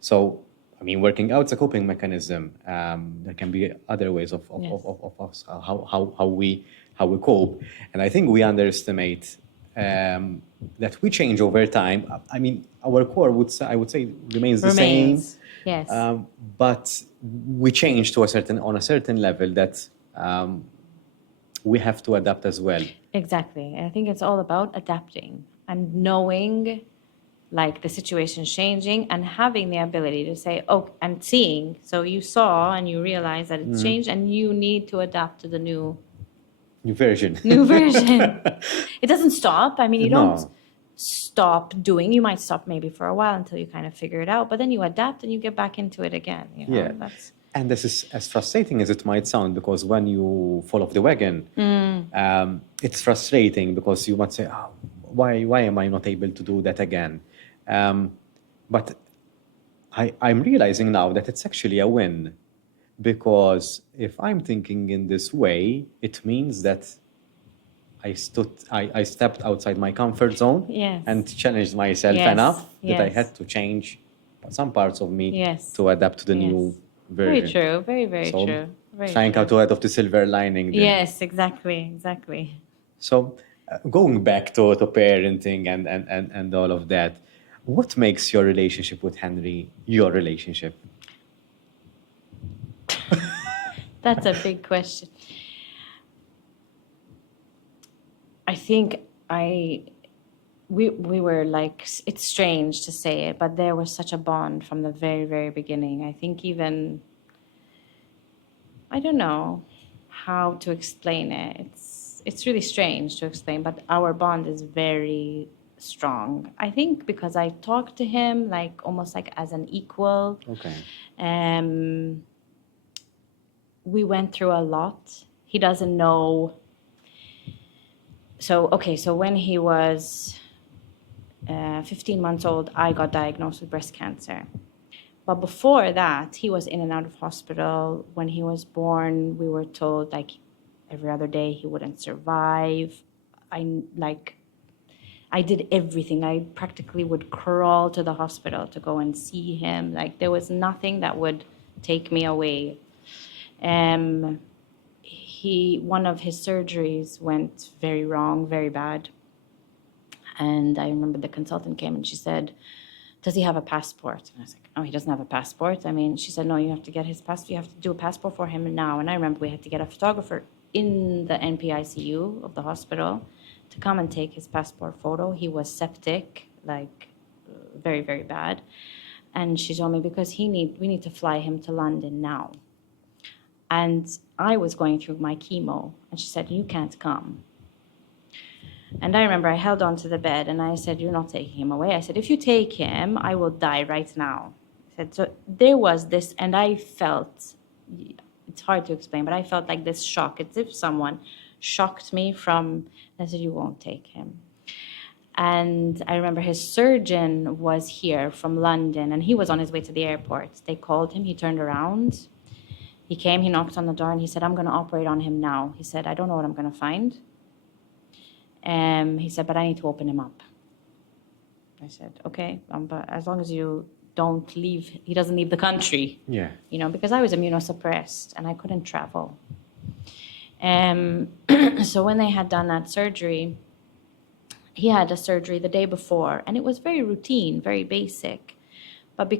So, I mean, working out is a coping mechanism. There can be other ways of us, how we cope. And I think we underestimate that we change over time. I mean, our core I would say remains the same. Remains. Yes. But we change on a certain level that we have to adapt as well. Exactly. I think it's all about adapting and knowing like the situation's changing and having the ability to say, oh, and seeing. So you saw and you realize that it's changed and you need to adapt to the new version. version. It doesn't stop. I mean, you don't No. stop doing. You might stop maybe for a while until you kind of figure it out, but then you adapt and you get back into it again. You know? Yeah. And this is as frustrating as it might sound, because when you fall off the wagon, it's frustrating because you might say, oh, why am I not able to do that again? But I'm realizing now that it's actually a win, because if I'm thinking in this way, it means that I stepped outside my comfort zone and challenged myself enough that I had to change some parts of me to adapt to the new version. Very true. Very, very true. Very trying true. out to add of the silver lining there. Yes, exactly. So going back to parenting and all of that, what makes your relationship with Henry your relationship? That's a big question. I think we were like, it's strange to say it, but there was such a bond from the very, very beginning. I think even, I don't know how to explain it. It's really strange to explain, but our bond is very strong. I think because I talk to him like almost like as an equal. Okay. We went through a lot. He doesn't know. So when he was 15 months old, I got diagnosed with breast cancer. But before that, he was in and out of hospital. When he was born, we were told like every other day he wouldn't survive. I did everything. I practically would crawl to the hospital to go and see him. Like there was nothing that would take me away. One of his surgeries went very wrong, very bad. And I remember the consultant came and she said, does he have a passport? And I was like, oh, he doesn't have a passport. I mean, she said, no, you have to get his passport. You have to do a passport for him now. And I remember we had to get a photographer in the NPICU of the hospital to come and take his passport photo. He was septic, like very, very bad. And she told me, because we need to fly him to London now. And I was going through my chemo. And she said, you can't come. And I remember I held on to the bed and I said, you're not taking him away. I said, if you take him, I will die right now. I said, so there was this, and I felt, it's hard to explain, but I felt like this shock. It's as if someone shocked me from, I said, you won't take him. And I remember his surgeon was here from London and he was on his way to the airport. They called him, he turned around. He came, he knocked on the door and he said, I'm going to operate on him now. He said, I don't know what I'm going to find. He said, but I need to open him up. I said, okay, but as long as you don't leave, he doesn't leave the country. Yeah. You know, because I was immunosuppressed and I couldn't travel. So when they had done that surgery, he had a surgery the day before and it was very routine, very basic. But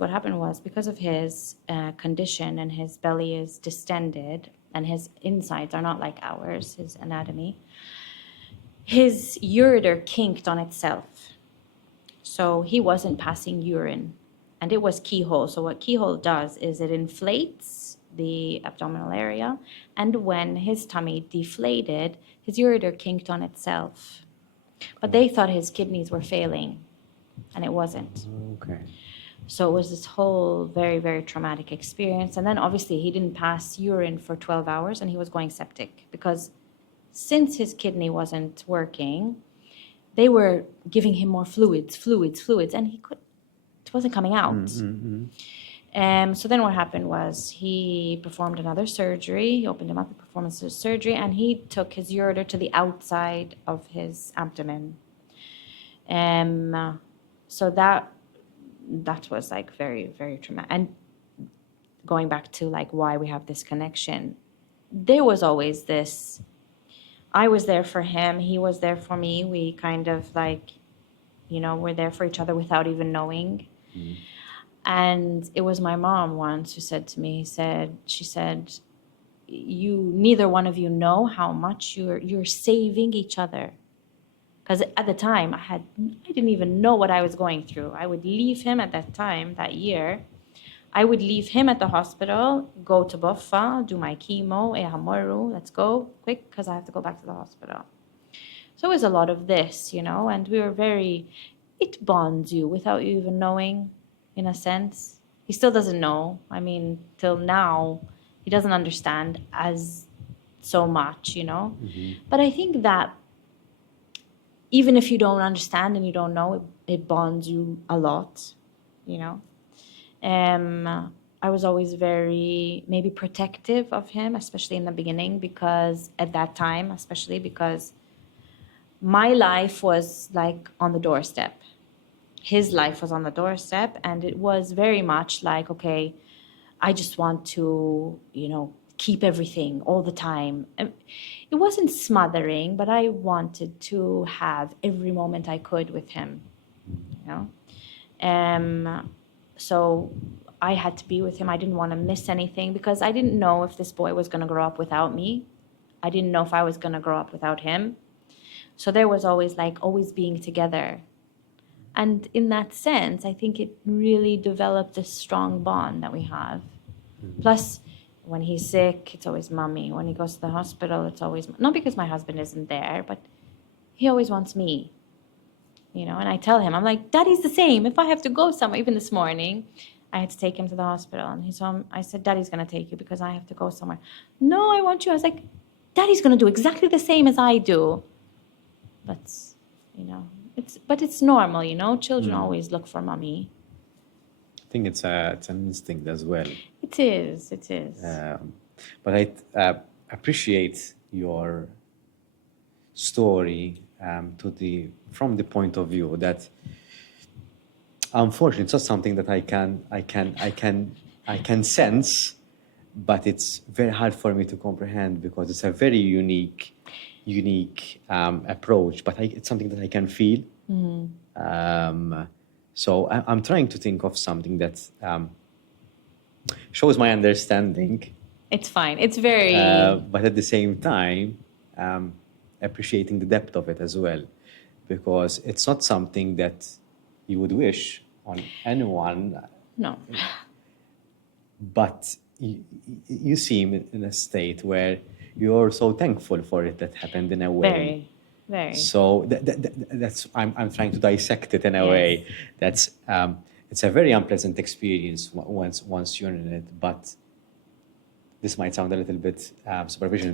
what happened was, because of his condition and his belly is distended and his insides are not like ours, his anatomy, his ureter kinked on itself. So he wasn't passing urine and it was keyhole. So what keyhole does is it inflates the abdominal area. And when his tummy deflated, his ureter kinked on itself. But they thought his kidneys were failing and it wasn't. Okay. So it was this whole very, very traumatic experience. And then obviously he didn't pass urine for 12 hours and he was going septic because since his kidney wasn't working, they were giving him more fluids, and it wasn't coming out. Mm-hmm. So then what happened was he performed another surgery. He opened him up, he performed a surgery, and he took his ureter to the outside of his abdomen. So that that was like very, very traumatic. And going back to like why we have this connection, there was always this, I was there for him, he was there for me. We kind of like, we're there for each other without even knowing. And it was my mom once who said to me, she said, neither one of you know how much you're saving each other. Because at the time I didn't even know what I was going through. I would leave him at that time, that year. I would leave him at the hospital, go to Buffa, do my chemo, let's go quick, because I have to go back to the hospital. So it was a lot of this, and we were it bonds you without you even knowing, in a sense. He still doesn't know. I mean, till now, he doesn't understand as so much, But I think that even if you don't understand and you don't know, it bonds you a lot, I was always very maybe protective of him, especially in the beginning, because at that time, especially because my life was like on the doorstep. His life was on the doorstep, and it was very much like, okay, I just want to, keep everything all the time. It wasn't smothering, but I wanted to have every moment I could with him, So I had to be with him. I didn't want to miss anything because I didn't know if this boy was going to grow up without me. I didn't know if I was going to grow up without him. So there was always being together. And in that sense, I think it really developed this strong bond that we have. Plus, when he's sick, it's always mommy. When he goes to the hospital, it's always, not because my husband isn't there, but he always wants me. And I tell him, I'm like, Daddy's the same. If I have to go somewhere, even this morning, I had to take him to the hospital. And I said, Daddy's going to take you because I have to go somewhere. No, I want you. I was like, Daddy's going to do exactly the same as I do. But, it's normal, Children always look for mommy. I think it's an instinct as well. It is. But I appreciate your story from the point of view that, unfortunately, it's not something that I can sense, but it's very hard for me to comprehend because it's a very unique approach. But it's something that I can feel. So I'm trying to think of something that shows my understanding. It's fine. It's very. But at the same time, appreciating the depth of it as well, because it's not something that you would wish on anyone. No. But you seem in a state where you're so thankful for it that happened in a way. Very, very. So that's I'm trying to dissect it in a way. That's it's a very unpleasant experience once you're in it. But this might sound a little bit supervision.